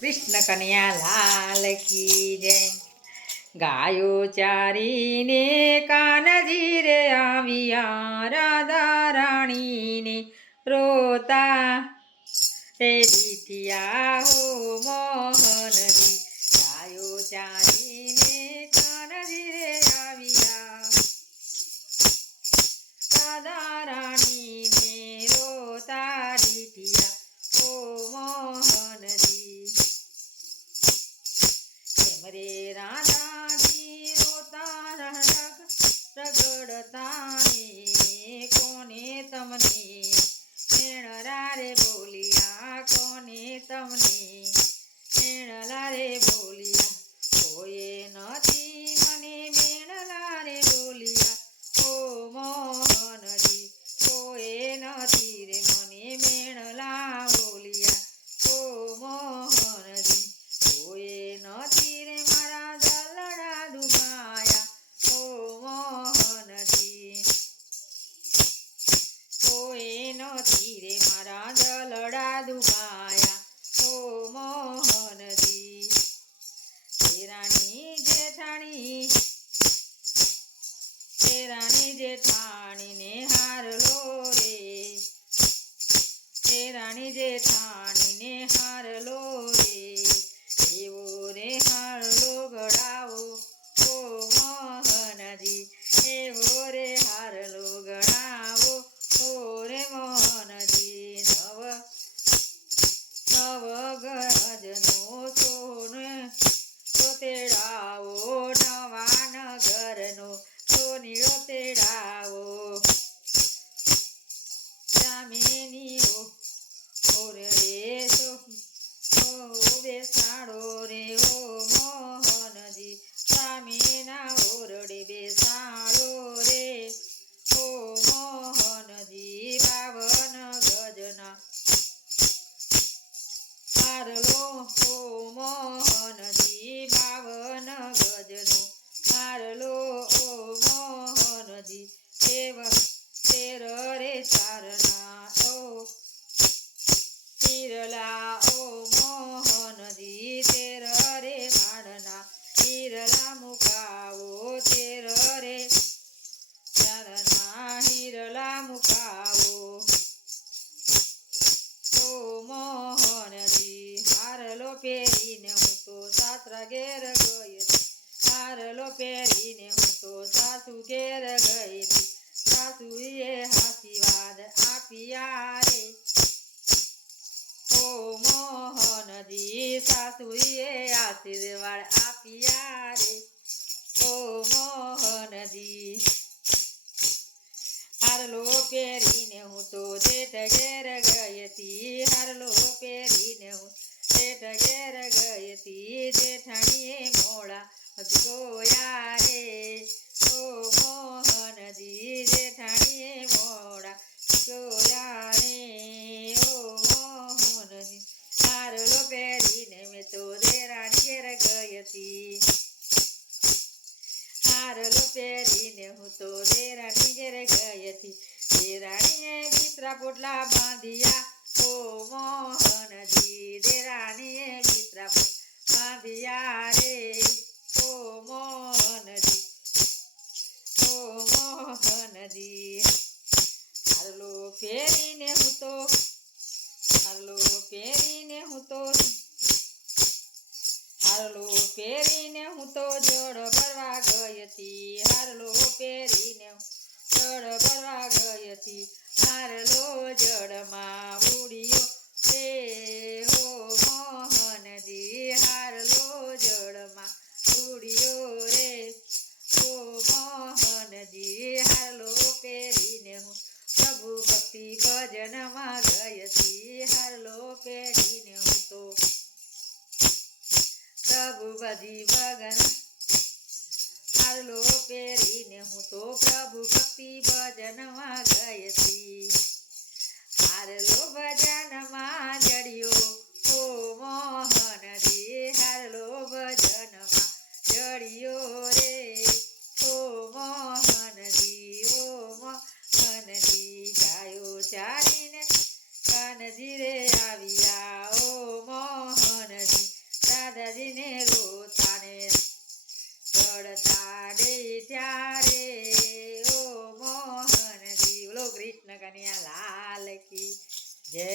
કૃષ્ણ કન્યા લાલ કી જય. ગાયો ચારીને કાનજી રે આવ્યા રાધા રાણીને રોતા. રે દીઠિયા હો મોહનજી, ગાયો ચારીને કોને નથી રે મારા દલડા દુભાયા તેડાવો હિરલા ઓ મોહનજી તેર રે માડના ઈરલા મુકાવો તેર રે ચરના હિરલા મુકાવો ઓ મોહનજી હારલો પહેરીને હું તો સાસરા ઘેર ગઈ. હારલો પહેરીને હું તો સાસુ ઘેર ગઈ. સાસુએ આશીર્વાદ આપ્યા રે આશીર્વાદ આપ્યા રે ઓ મોહનજી, હારલો પહેરીને હું તો જેઠ ઘેર ગઈ હતી, હારલો પહેરીને હું જેઠ ઘેર ગઈ પહેરીને હું તો દેરાણી ઘેર ગઈ હતી. દેરાણીએ બિસ્તરા પોટલા બાંધ્યા. ઓ મોહનજી દેરાણીએ બિસ્તરા બાંધ્યા રે. ઓ મોહનજી ઓ મોહનજી. હાલો પહેરીને હું તો, હાલો પહેરીને હું તો, હાલો પહેરીને હું તો જોડો ભરવા ગઈ હતી. હતી હારલો જળમાં ઉડ્યો. રે હો મોહનજી, હારલો જળમાં ઉડ્યો રે. હો મોહનજી, હારલો પહેરીને હું પ્રભુ ભક્તિ ભજનમાં ગયતી હારલો પહેરીને હું તો પ્રભુ બધી ભગન હારલો પહેરીને હું તો પ્રભુ ભક્તિ ભજનમાં ગઈ હારલો ભજનમાં જડ્યો, ઓ મોહનજી હારલો ભજનમાં જડ્યો રે. ઓ મોહનજી ઓ મોહનજી ગાયો ચાલીને કાનજી રે આવ્યા પડતા રે ત્યારે ઓ મોહન જીવલો કૃષ્ણ કન્યા લાલ કી જય.